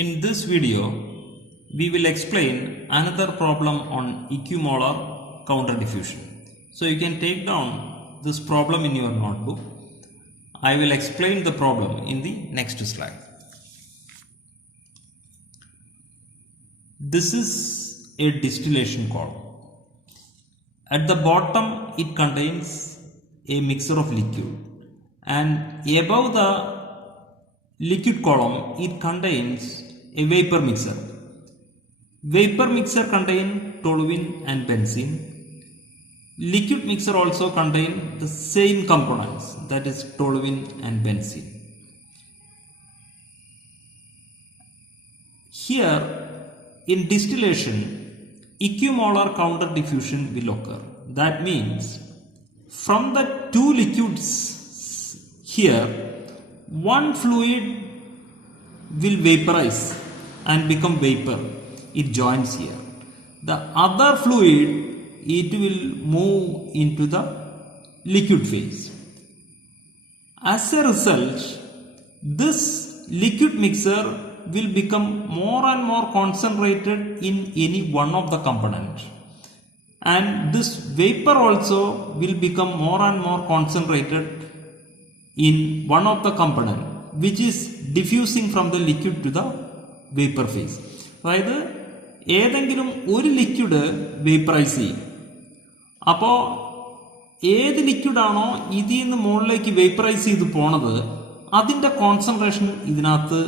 In this video, we will explain another problem on equimolar counter diffusion. So you can take down this problem in your notebook. I will explain the problem in the next slide. This is a distillation column. At the bottom, it contains a mixture of liquid, and above the liquid column, it contains a vapor mixture. Vapor mixture contains toluene and benzene. Liquid mixture also contains the same components, that is toluene and benzene. Here, in distillation, equimolar counter diffusion will occur. That means, from the two liquids here, one fluid will vaporize and become vapor. It joins here. The other fluid, it will move into the liquid phase. As a result, this liquid mixture will become more and more concentrated in any one of the components. And this vapor also will become more and more concentrated in one of the component, which is diffusing from the liquid to the vapor phase. അതായത് ഏതെങ്കിലും ഒരു liquid vaporise ചെയ്യും. അപ്പോൾ ഏത് ലിക്വിഡാണോ ഇതിൽ നിന്ന് മുകളിലേക്ക് vaporise ചെയ്ത് പോണത് അതിൻ്റെ കോൺസെൻട്രേഷൻ ഇതിനകത്ത്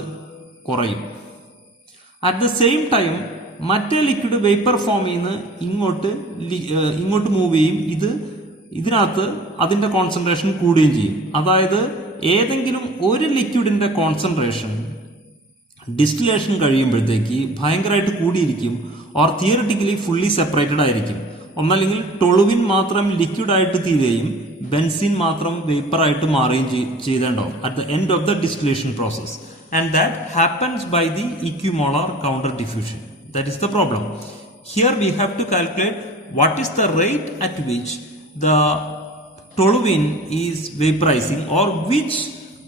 കുറയും. അറ്റ് ദ സെയിം ടൈം മറ്റേ ലിക്വിഡ് വേപ്പർ ഫോമിൽ നിന്ന് ഇങ്ങോട്ട് മൂവ് ചെയ്യും. ഇതിനകത്ത് അതിൻ്റെ കോൺസെൻട്രേഷൻ കൂടുകയും ചെയ്യും. അതായത് ഏതെങ്കിലും ഒരു ലിക്വിഡിൻ്റെ കോൺസെൻട്രേഷൻ ഡിസ്റ്റിലേഷൻ കഴിയുമ്പോഴത്തേക്ക് ഭയങ്കരമായിട്ട് കൂടിയിരിക്കും, ഓർ തിയറിറ്റിക്കലി ഫുള്ളി സെപ്പറേറ്റഡ് ആയിരിക്കും. ഒന്നല്ലെങ്കിൽ ടൊളുവിൻ മാത്രം ലിക്വിഡായിട്ട് തീരുകയും ബെൻസിൻ മാത്രം വേപ്പറായിട്ട് മാറുകയും ചെയ്തിട്ടുണ്ടാവും at the end of the distillation process. And that happens by the equimolar counter diffusion. That is the problem. Here we have to calculate what is the rate at which the toluene is vaporizing, or which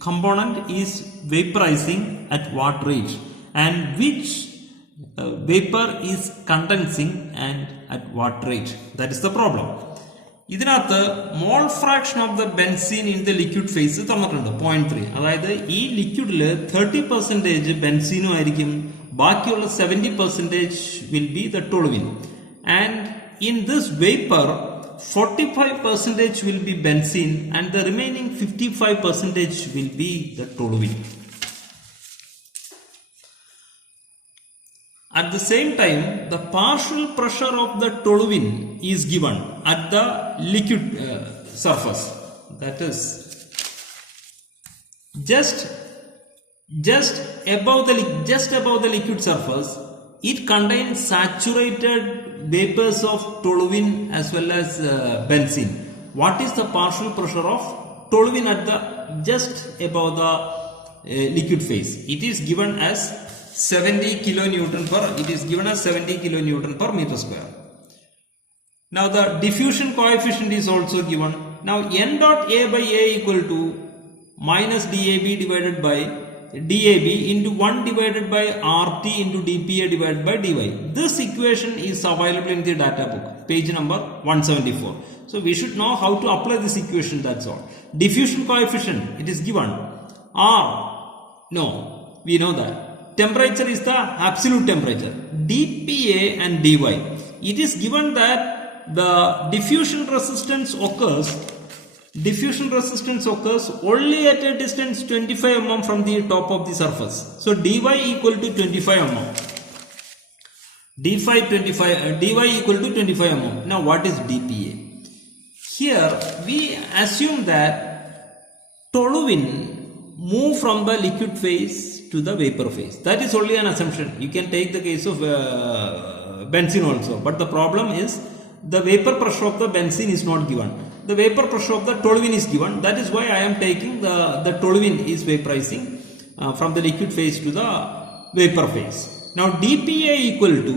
component is vaporizing at what rate, and which vapor is condensing and at what rate. That is the problem. ഇതിനകത്ത് mole fraction of the benzene in the liquid face തന്നിട്ടുണ്ട് 0.3. അതായത് ഈ ലിക്വിഡിൽ 30% ബെൻസീനും ആയിരിക്കും, ബാക്കിയുള്ള 70% will be the toluene. And in this vapour 45% will be benzene and the remaining 55% will be the toluene. At the same time, the partial pressure of the toluene is given at the liquid surface. That is just above the liquid surface. It contains saturated vapors of toluene as well as benzene. What is the partial pressure of toluene at the just above the liquid phase? It is given as 70 kilonewton per meter square. Now the diffusion coefficient is also given. Now n dot A by A equal to minus DAB divided by DAB into 1 divided by RT into dPA divided by dy. This equation is available in the data book, page number 174. So we should know how to apply this equation, that's all. Diffusion coefficient, it is given. R, no, we know that. Temperature is the absolute temperature. dPA and dy. It is given that the diffusion resistance occurs only at a distance 25 mm from the top of the surface. So dy equal to 25 mm. dy equal to 25 mm. Now what is dPA? Here we assume that toluene move from the liquid phase to the vapor phase. That is only an assumption. You can take the case of benzene also. But the problem is the vapor pressure of the benzene is not given. The vapor pressure of the toluene is given. That is why I am taking the toluene is vaporizing from the liquid phase to the vapor phase. Now dPA equal to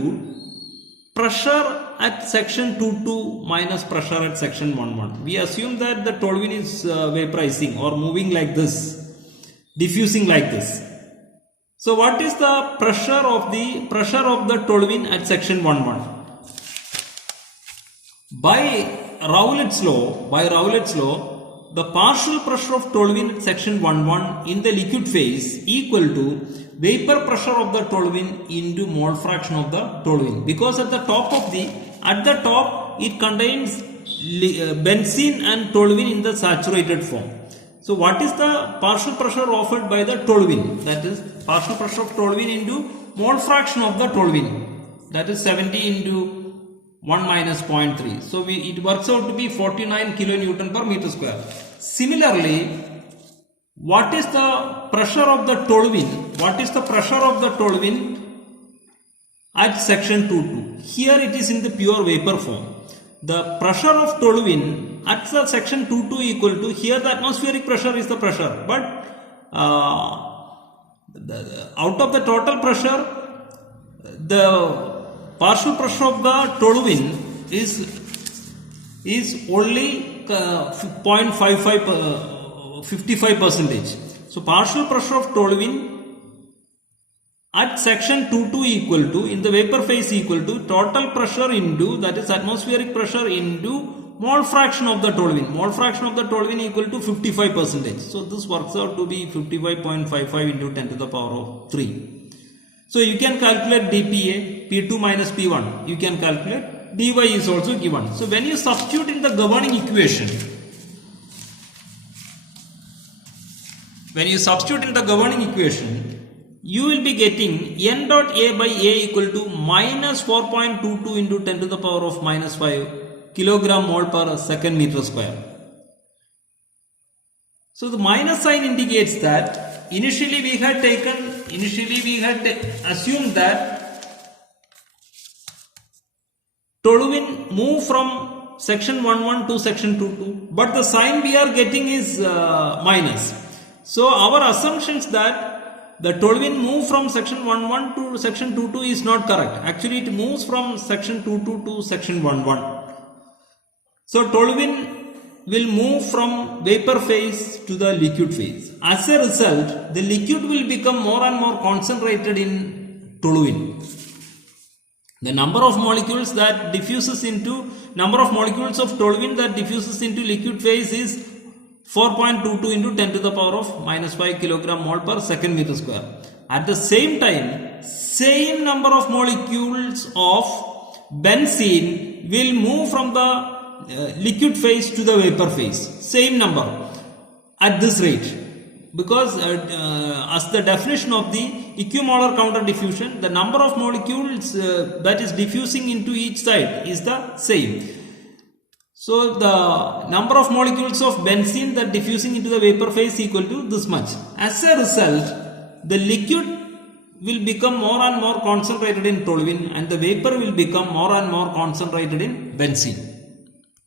pressure at section 2.2 minus pressure at section 1.1. We assume that the toluene is vaporizing or moving like this, diffusing like this. So what is the pressure of the toluene at section 11? By Rowlett's law, the partial pressure of toluene at section 11 in the liquid phase equal to vapor pressure of the toluene into mole fraction of the toluene, because at the top it contains benzene and toluene in the saturated form. So what is the partial pressure offered by the toluene? That is partial pressure of toluene into mole fraction of the toluene. That is 70 into 1 minus 0.3. So it works out to be 49 kilonewton per meter square. Similarly, what is the pressure of the toluene? What is the pressure of the toluene at section 22? Here it is in the pure vapor form. The pressure of toluene at the section 22 equal to, here the atmospheric pressure is the pressure, but out of the total pressure, the partial pressure of the toluene is only 55%. So partial pressure of toluene at section 22 equal to, in the vapor phase equal to total pressure into, that is atmospheric pressure into mole fraction of the toluene. Mole fraction of the toluene equal to 55%. So this works out to be 55.55 into 10 to the power of 3. So you can calculate dPA, P2 minus P1. You can calculate dy is also given. So when you substitute in the governing equation, you will be getting n dot A by A equal to minus 4.22 into 10 to the power of minus 5 kilogram mole per second meter square. So the minus sign indicates that initially we had assumed that toluene move from section 11 to section 22, but the sign we are getting is minus. So our assumptions that the toluene move from section 11 to section 22 is not correct. Actually, it moves from section 22 to section 11. So toluene will move from vapor phase to the liquid phase. As a result, the liquid will become more and more concentrated in toluene. The number of molecules of toluene that diffuses into liquid phase is 4.22 into 10 to the power of minus 5 kilogram mole per second meter square. At the same time, same number of molecules of benzene will move from the liquid phase to the vapor phase. Same number at this rate. Because as the definition of the equimolar counter diffusion, the number of molecules that is diffusing into each side is the same. So the number of molecules of benzene that diffusing into the vapor phase equal to this much. As a result, the liquid will become more and more concentrated in toluene and the vapor will become more and more concentrated in benzene.